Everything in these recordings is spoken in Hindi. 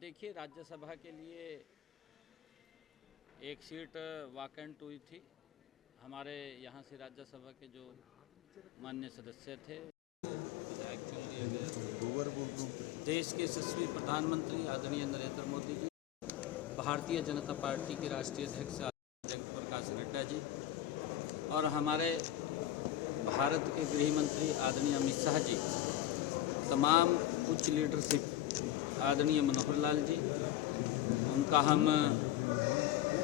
देखिए, राज्यसभा के लिए एक सीट वाकंट हुई थी। हमारे यहाँ से राज्यसभा के जो माननीय सदस्य थे, देश के यशस्वी प्रधानमंत्री आदरणीय नरेंद्र मोदी जी, भारतीय जनता पार्टी के राष्ट्रीय अध्यक्ष जगत प्रकाश नड्डा जी और हमारे भारत के गृह मंत्री आदरणीय अमित शाह जी, तमाम उच्च लीडरशिप आदरणीय मनोहर लाल जी, उनका हम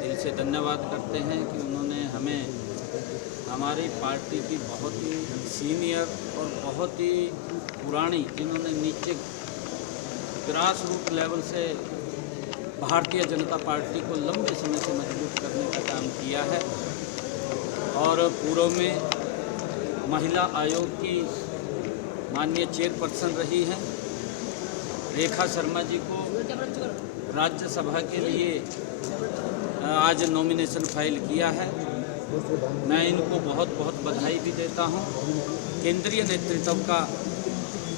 दिल से धन्यवाद करते हैं कि उन्होंने हमें हमारी पार्टी की बहुत ही सीनियर और बहुत ही पुरानी, जिन्होंने नीचे ग्रास रूट लेवल से भारतीय जनता पार्टी को लंबे समय से मजबूत करने का काम किया है और पूर्व में महिला आयोग की माननीय चेयरपर्सन रही हैं रेखा शर्मा जी को राज्यसभा के लिए आज नॉमिनेशन फाइल किया है। मैं इनको बहुत बहुत बधाई भी देता हूं। केंद्रीय नेतृत्व का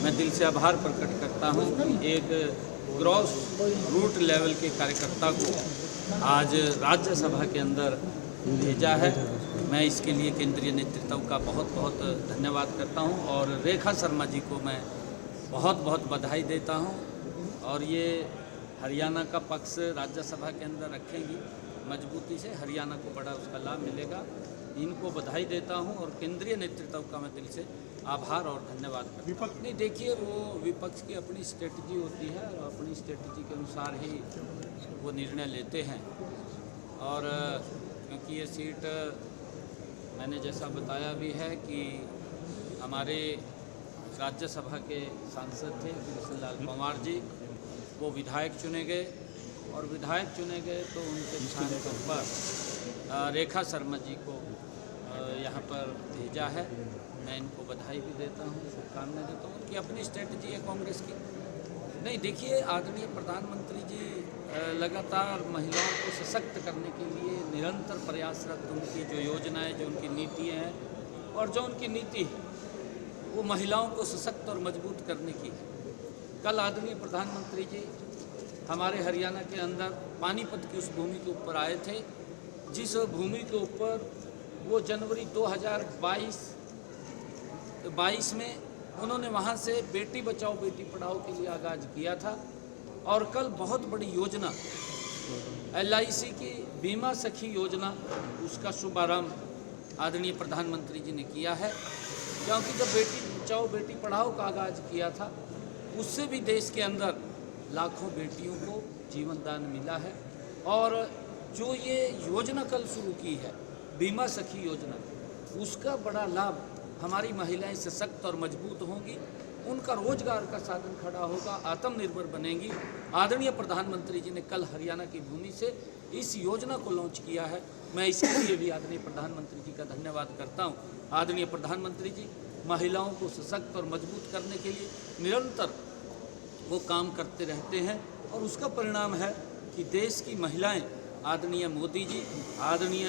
मैं दिल से आभार प्रकट करता हूं कि एक ग्रॉस रूट लेवल के कार्यकर्ता को आज राज्यसभा के अंदर भेजा है। मैं इसके लिए केंद्रीय नेतृत्व का बहुत बहुत धन्यवाद करता हूं और रेखा शर्मा जी को मैं बहुत बहुत बधाई देता हूं और ये हरियाणा का पक्ष राज्यसभा के अंदर रखेंगी मजबूती से, हरियाणा को बड़ा उसका लाभ मिलेगा। इनको बधाई देता हूं और केंद्रीय नेतृत्व का मैं दिल से आभार और धन्यवाद करता हूं। नहीं, देखिए, वो विपक्ष की अपनी स्ट्रेटजी होती है और अपनी स्ट्रेटजी के अनुसार ही वो निर्णय लेते हैं और क्योंकि ये सीट मैंने जैसा बताया भी है कि हमारे राज्यसभा के सांसद थे कृष्ण लाल पंवार जी, वो विधायक चुने गए और विधायक चुने गए तो उनके स्थान पर रेखा शर्मा जी को यहाँ पर भेजा है। मैं इनको बधाई भी देता हूँ, शुभकामनाएं देता हूँ। उनकी अपनी स्ट्रेटजी है कांग्रेस की। नहीं, देखिए, आदरणीय प्रधानमंत्री जी लगातार महिलाओं को सशक्त करने के लिए निरंतर प्रयासरत। उनकी जो योजनाएं, जो उनकी नीतियाँ हैं और जो उनकी नीति है वो महिलाओं को सशक्त और मजबूत करने की है। कल आदरणीय प्रधानमंत्री जी हमारे हरियाणा के अंदर पानीपत की उस भूमि के ऊपर आए थे जिस भूमि के ऊपर वो जनवरी 2022 में उन्होंने वहाँ से बेटी बचाओ बेटी पढ़ाओ के लिए आगाज किया था और कल बहुत बड़ी योजना LIC की बीमा सखी योजना, उसका शुभारंभ आदरणीय प्रधानमंत्री जी ने किया है। क्योंकि जब बेटी बचाओ बेटी पढ़ाओ का आगाज किया था उससे भी देश के अंदर लाखों बेटियों को जीवन दान मिला है और जो ये योजना कल शुरू की है बीमा सखी योजना, उसका बड़ा लाभ हमारी महिलाएं सशक्त और मजबूत होंगी, उनका रोजगार का साधन खड़ा होगा, आत्मनिर्भर बनेंगी। आदरणीय प्रधानमंत्री जी ने कल हरियाणा की भूमि से इस योजना को लॉन्च किया है। मैं इसके लिए भी आदरणीय प्रधानमंत्री जी का धन्यवाद करता हूँ। आदरणीय प्रधानमंत्री जी महिलाओं को सशक्त और मजबूत करने के लिए निरंतर वो काम करते रहते हैं और उसका परिणाम है कि देश की महिलाएं आदरणीय मोदी जी, आदरणीय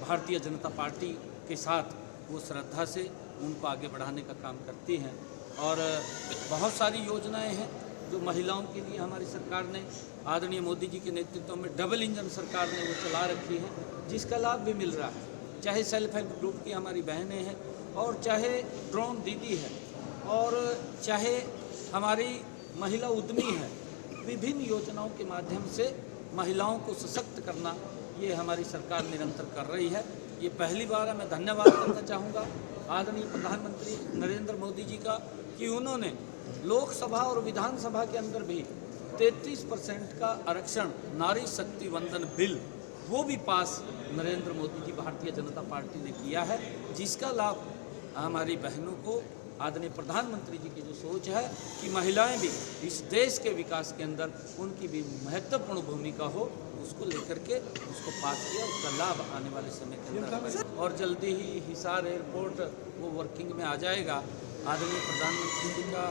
भारतीय जनता पार्टी के साथ वो श्रद्धा से उनको आगे बढ़ाने का काम करती हैं और बहुत सारी योजनाएं हैं जो महिलाओं के लिए हमारी सरकार ने, आदरणीय मोदी जी के नेतृत्व में डबल इंजन सरकार ने वो चला रखी है, जिसका लाभ भी मिल रहा है। चाहे सेल्फ हेल्प ग्रुप की हमारी बहनें हैं और चाहे ड्रोन दीदी है और चाहे हमारी महिला उद्यमी है, विभिन्न योजनाओं के माध्यम से महिलाओं को सशक्त करना ये हमारी सरकार निरंतर कर रही है। ये पहली बार है, मैं धन्यवाद करना चाहूँगा आदरणीय प्रधानमंत्री नरेंद्र मोदी जी का कि उन्होंने लोकसभा और विधानसभा के अंदर भी 33% का आरक्षण नारी शक्ति वंदन बिल वो भी पास नरेंद्र मोदी जी भारतीय जनता पार्टी ने किया है, जिसका लाभ हमारी बहनों को आदरणीय प्रधानमंत्री जी की जो सोच है कि महिलाएं भी इस देश के विकास के अंदर उनकी भी महत्वपूर्ण भूमिका हो, उसको लेकर के उसको पास किया, उसका लाभ आने वाले समय के अंदर और जल्दी ही हिसार एयरपोर्ट वो वर्किंग में आ जाएगा। आदरणीय प्रधानमंत्री जी का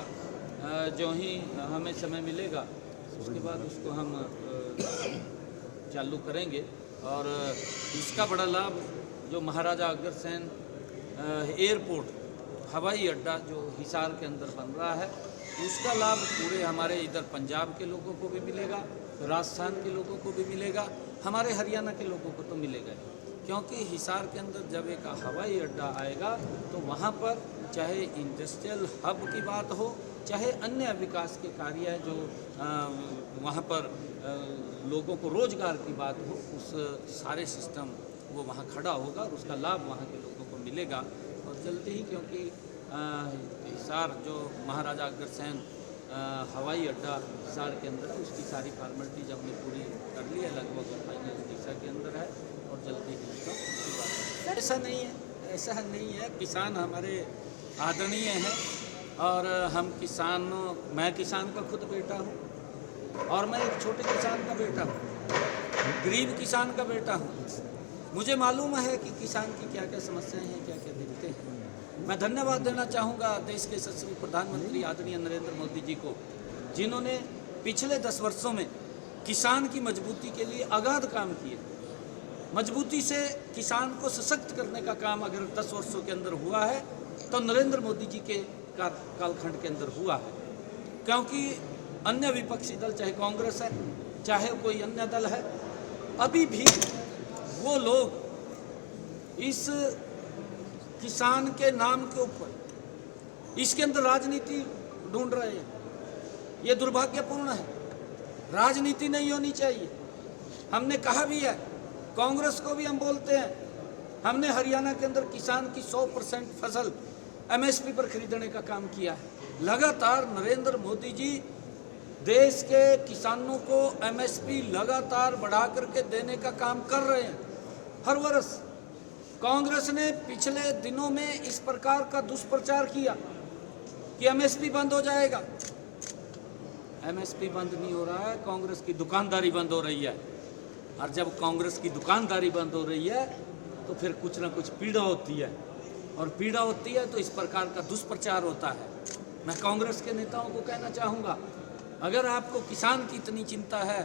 जो ही हमें समय मिलेगा उसके बाद उसको हम चालू करेंगे और इसका बड़ा लाभ जो महाराजा अग्रसेन एयरपोर्ट हवाई अड्डा जो हिसार के अंदर बन रहा है उसका लाभ पूरे हमारे इधर पंजाब के लोगों को भी मिलेगा, राजस्थान के लोगों को भी मिलेगा, हमारे हरियाणा के लोगों को तो मिलेगा ही। क्योंकि हिसार के अंदर जब एक हवाई अड्डा आएगा तो वहाँ पर चाहे इंडस्ट्रियल हब की बात हो, चाहे अन्य विकास के कार्य जो वहाँ पर लोगों को रोजगार की बात हो, उस सारे सिस्टम वो वहाँ खड़ा होगा और उसका लाभ वहाँ के लोगों को मिलेगा। और जल्दी ही, क्योंकि हिसार जो महाराजा अग्रसेन हवाई अड्डा हिसार के अंदर है, उसकी सारी फॉर्मेलिटीज हमने पूरी कर ली है, लगभग फाइनल दिशा के अंदर है और जल्दी ही होगा। ऐसा नहीं है, किसान हमारे आदरणीय हैं और हम किसानों, मैं किसान का खुद बेटा हूँ और मैं एक छोटे किसान का बेटा हूँ, गरीब किसान का बेटा हूँ। मुझे मालूम है कि किसान की क्या क्या समस्याएं हैं, क्या क्या दिक्कतें हैं। मैं धन्यवाद देना चाहूँगा देश के यशस्वी प्रधानमंत्री आदरणीय नरेंद्र मोदी जी को, जिन्होंने पिछले 10 वर्षों में किसान की मजबूती के लिए अगाध काम किए। मजबूती से किसान को सशक्त करने का काम अगर 10 वर्षों के अंदर हुआ है तो नरेंद्र मोदी जी के कालखंड के अंदर हुआ है। क्योंकि अन्य विपक्षी दल, चाहे कांग्रेस है चाहे कोई अन्य दल है, अभी भी वो लोग इस किसान के नाम के ऊपर इसके अंदर राजनीति ढूंढ रहे हैं। ये दुर्भाग्यपूर्ण है, राजनीति नहीं होनी चाहिए। हमने कहा भी है, कांग्रेस को भी हम बोलते हैं, हमने हरियाणा के अंदर किसान की 100% फसल एमएसपी पर खरीदने का काम किया है। लगातार नरेंद्र मोदी जी देश के किसानों को एमएसपी लगातार बढ़ा करके देने का काम कर रहे हैं हर वर्ष। कांग्रेस ने पिछले दिनों में इस प्रकार का दुष्प्रचार किया कि एमएसपी बंद हो जाएगा। एमएसपी बंद नहीं हो रहा है, कांग्रेस की दुकानदारी बंद हो रही है। और जब कांग्रेस की दुकानदारी बंद हो रही है तो फिर कुछ ना कुछ पीड़ा होती है, और पीड़ा होती है तो इस प्रकार का दुष्प्रचार होता है। मैं कांग्रेस के नेताओं को कहना चाहूँगा, अगर आपको किसान की इतनी चिंता है,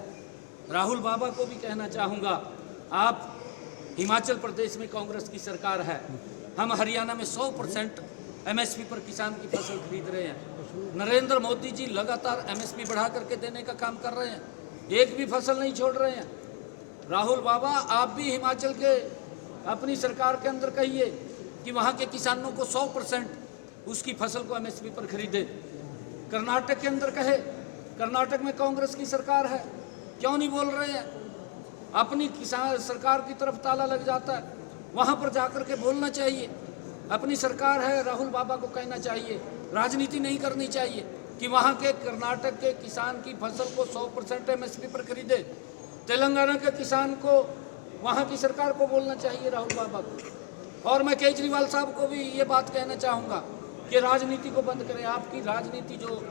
राहुल बाबा को भी कहना चाहूँगा, आप हिमाचल प्रदेश में कांग्रेस की सरकार है, हम हरियाणा में 100% एमएसपी पर किसान की फसल खरीद रहे हैं। नरेंद्र मोदी जी लगातार एमएसपी बढ़ा करके देने का काम कर रहे हैं, एक भी फसल नहीं छोड़ रहे हैं। राहुल बाबा, आप भी हिमाचल के अपनी सरकार के अंदर कहिए कि वहाँ के किसानों को 100% उसकी फसल को एमएसपी पर खरीदे। कर्नाटक के अंदर कहे, कर्नाटक में कांग्रेस की सरकार है, क्यों नहीं बोल रहे हैं? अपनी किसान सरकार की तरफ ताला लग जाता है, वहाँ पर जाकर के बोलना चाहिए। अपनी सरकार है, राहुल बाबा को कहना चाहिए, राजनीति नहीं करनी चाहिए कि वहाँ के कर्नाटक के किसान की फसल को 100% एमएसपी पर खरीदे। तेलंगाना के किसान को, वहाँ की सरकार को बोलना चाहिए, राहुल बाबा को। और मैं केजरीवाल साहब को भी ये बात कहना चाहूँगा कि राजनीति को बंद करें। आपकी राजनीति जो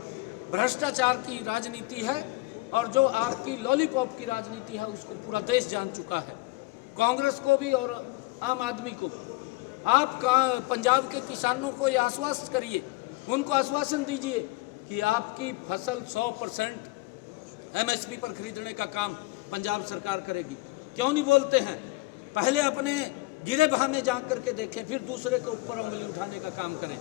भ्रष्टाचार की राजनीति है और जो आपकी लॉलीपॉप की राजनीति है, उसको पूरा देश जान चुका है, कांग्रेस को भी और आम आदमी को। आप पंजाब के किसानों को ये आश्वस्त करिए, उनको आश्वासन दीजिए कि आपकी फसल 100% एमएसपी पर खरीदने का काम पंजाब सरकार करेगी। क्यों नहीं बोलते हैं? पहले अपने गिरे बहा में जा करके देखें, फिर दूसरे के ऊपर उंगली उठाने का काम करें।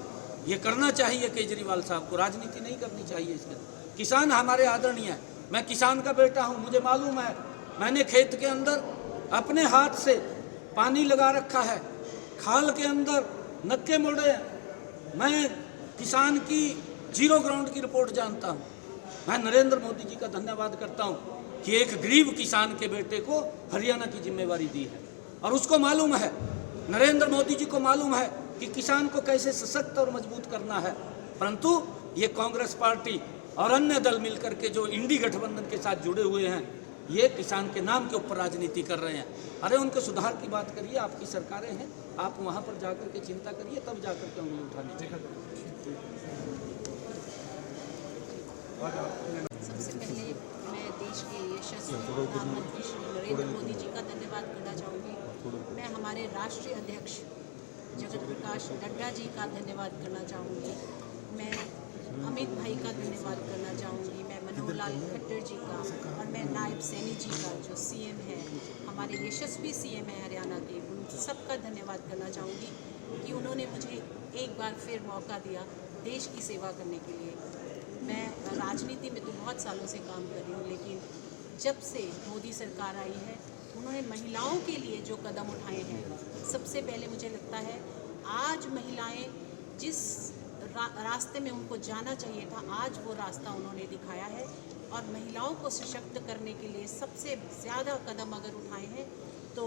ये करना चाहिए केजरीवाल साहब को, राजनीति नहीं करनी चाहिए इसके। किसान हमारे आदरणीय है, मैं किसान का बेटा हूँ, मुझे मालूम है। मैंने खेत के अंदर अपने हाथ से पानी लगा रखा है, खाल के अंदर नक्के मोड़े हैं। मैं किसान की जीरो ग्राउंड की रिपोर्ट जानता हूँ। मैं नरेंद्र मोदी जी का धन्यवाद करता हूँ कि एक गरीब किसान के बेटे को हरियाणा की जिम्मेवारी दी है, और उसको मालूम है, नरेंद्र मोदी जी को मालूम है कि किसान को कैसे सशक्त और मजबूत करना है। परंतु ये कांग्रेस पार्टी और अन्य दल मिलकर के जो इंडी गठबंधन के साथ जुड़े हुए हैं, ये किसान के नाम के ऊपर राजनीति कर रहे हैं। अरे उनके सुधार की बात करिए, आपकी सरकारें हैं, आप वहाँ पर जाकर के चिंता करिए, तब जाकर के उंगली उठानी चाहिए। सबसे पहले मैं देश के यशस्वी प्रधानमंत्री श्री नरेंद्र मोदी जी का धन्यवाद करना चाहूँगी। मैं हमारे राष्ट्रीय अध्यक्ष जगत प्रकाश नड्डा जी का धन्यवाद करना चाहूँगी। मैं अमित भाई का धन्यवाद करना चाहूँगी। मैं मनोहर लाल खट्टर जी का, और मैं नायब सैनी जी का जो सीएम है, हमारे यशस्वी सीएम है हरियाणा के, उन सबका धन्यवाद करना चाहूँगी कि उन्होंने मुझे एक बार फिर मौका दिया देश की सेवा करने के लिए। मैं राजनीति में तो बहुत सालों से काम कर रही हूँ, लेकिन जब से मोदी सरकार आई है उन्होंने महिलाओं के लिए जो कदम उठाए हैं, सबसे पहले मुझे लगता है आज महिलाएं जिस रास्ते में उनको जाना चाहिए था, आज वो रास्ता उन्होंने दिखाया है। और महिलाओं को सशक्त करने के लिए सबसे ज़्यादा कदम अगर उठाए हैं तो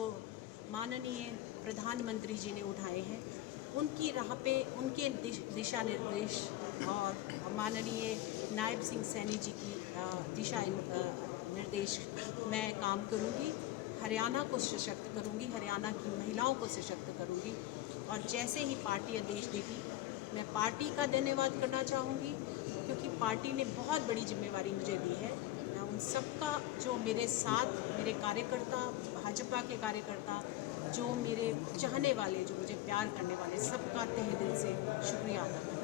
माननीय प्रधानमंत्री जी ने उठाए हैं। उनकी राह पे उनके दिशा निर्देश और माननीय नायब सिंह सैनी जी की दिशा निर्देश मैं काम करूंगी। हरियाणा को सशक्त करूंगी, हरियाणा की महिलाओं को सशक्त करूंगी। और जैसे ही पार्टी आदेश देगी मैं पार्टी का धन्यवाद करना चाहूँगी, क्योंकि पार्टी ने बहुत बड़ी जिम्मेवारी मुझे दी है। मैं उन सबका जो मेरे साथ मेरे कार्यकर्ता, भाजपा के कार्यकर्ता, जो मेरे चाहने वाले, जो मुझे प्यार करने वाले, सबका तहे दिल से शुक्रिया अदा करती हूँ।